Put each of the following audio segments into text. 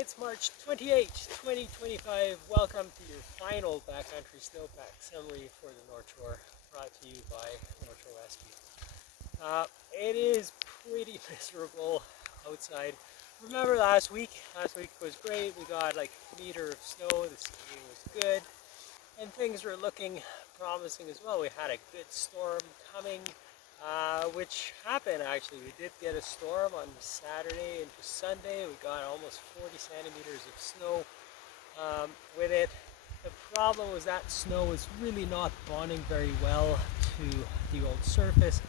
It's March 28th, 2025. Welcome to your final backcountry snowpack summary for the North Shore, brought to you by North Shore Rescue. It is pretty miserable outside. Remember last week? Last week was great. We got like a meter of snow. The skiing was good, and things were looking promising as well. We had a good storm coming, which happened actually. We did get a storm on Saturday into Sunday. We got almost 40 centimeters of snow with it. The problem was that snow was really not bonding very well to the old surface.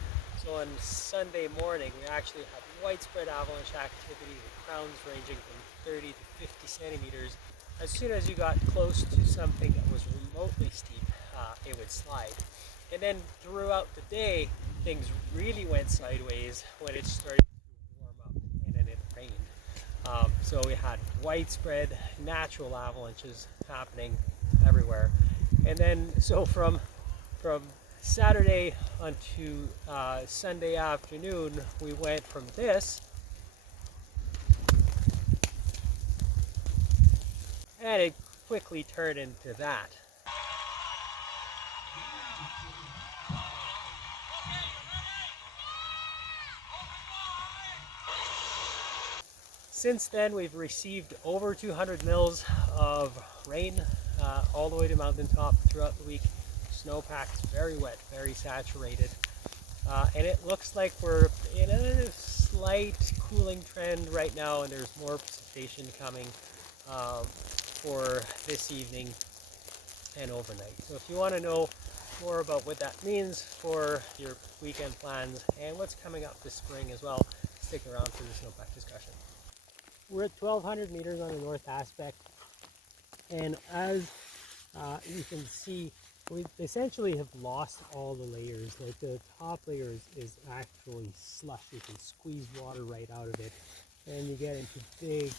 So on Sunday morning, we actually had widespread avalanche activity with crowns ranging from 30 to 50 centimeters. As soon as you got close to something that was remotely steep, it would slide. And then throughout the day, things really went sideways when it started to warm up, and then it rained. So we had widespread natural avalanches happening everywhere. And then so from Saturday onto Sunday afternoon, we went from this, and it quickly turned into that. Since then, we've received over 200 mils of rain all the way to mountaintop throughout the week. Snowpack's very wet, very saturated, and it looks like we're in a slight cooling trend right now, and there's more precipitation coming for this evening and overnight. So if you want to know more about what that means for your weekend plans and what's coming up this spring as well, stick around for the snowpack discussion. We're at 1,200 meters on the north aspect, and as you can see, we essentially have lost all the layers. Like the top layer is actually slush. You can squeeze water right out of it, and you get into big,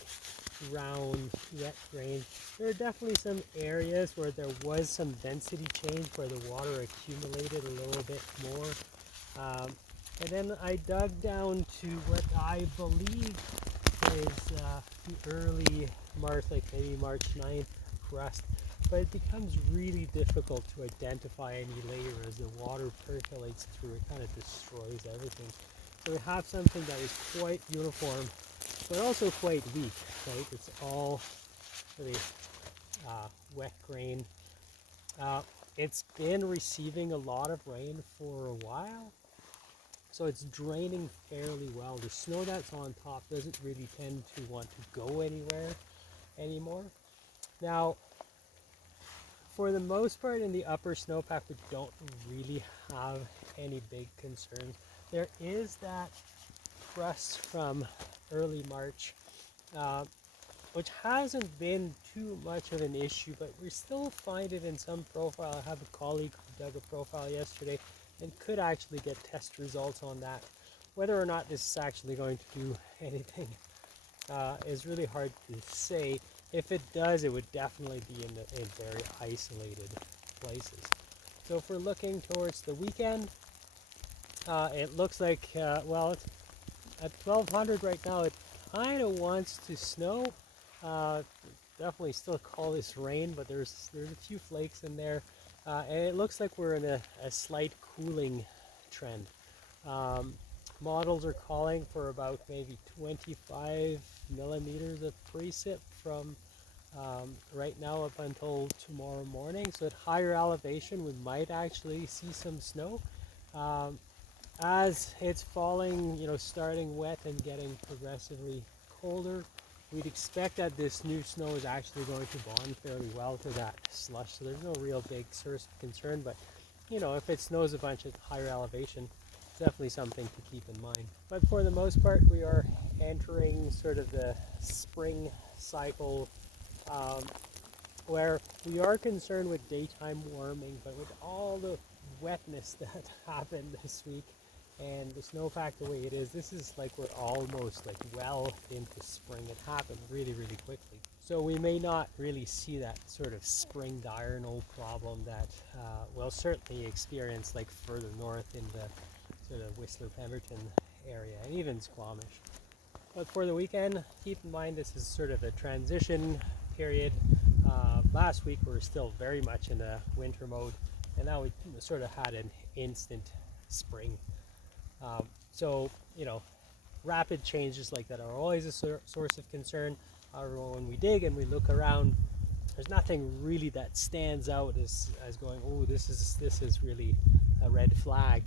round, wet grains. There are definitely some areas where there was some density change, where the water accumulated a little bit more. And then I dug down to what I believe is the early March, like maybe March 9th crust, but it becomes really difficult to identify any layer as the water percolates through. It kind of destroys everything. So we have something that is quite uniform, but also quite weak, right? It's all really wet grain. It's been receiving a lot of rain for a while, so it's draining fairly well. The snow that's on top doesn't really tend to want to go anywhere anymore. Now, for the most part in the upper snowpack, we don't really have any big concerns. There is that crust from early March, which hasn't been too much of an issue, but we still find it in some profile. I have a colleague who dug a profile yesterday and could actually get test results on that. Whether or not this is actually going to do anything is really hard to say. If it does, it would definitely be in very isolated places. So if we're looking towards the weekend, it looks like, well, it's at 1,200 right now. It kind of wants to snow. Definitely still call this rain, but there's a few flakes in there. And it looks like we're in a slight cooling trend. Models are calling for about maybe 25 millimeters of precip from right now up until tomorrow morning. So at higher elevation, we might actually see some snow. As it's falling, starting wet and getting progressively colder, we'd expect that this new snow is actually going to bond fairly well to that slush. So there's no real big source of concern, but if it snows a bunch at higher elevation, it's definitely something to keep in mind. But for the most part, we are entering sort of the spring cycle, where we are concerned with daytime warming, but with all the wetness that happened this week and the snowpack the way it is, this is like we're almost like well into spring. It happened really, really quickly. So we may not really see that sort of spring diurnal problem that we'll certainly experience like further north in the sort of Whistler-Pemberton area, and even Squamish. But for the weekend, keep in mind this is sort of a transition period. Last week we were still very much in a winter mode, and now we sort of had an instant spring. So, you know, rapid changes like that are always a source of concern. However, when we dig and we look around, there's nothing really that stands out as going, oh, this is really a red flag,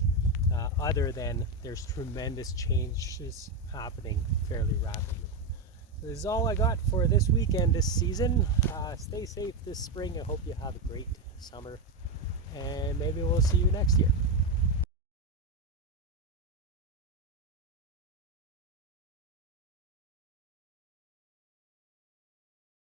other than there's tremendous changes happening fairly rapidly. So this is all I got for this weekend, this season. Stay safe this spring. I hope you have a great summer, and maybe we'll see you next year.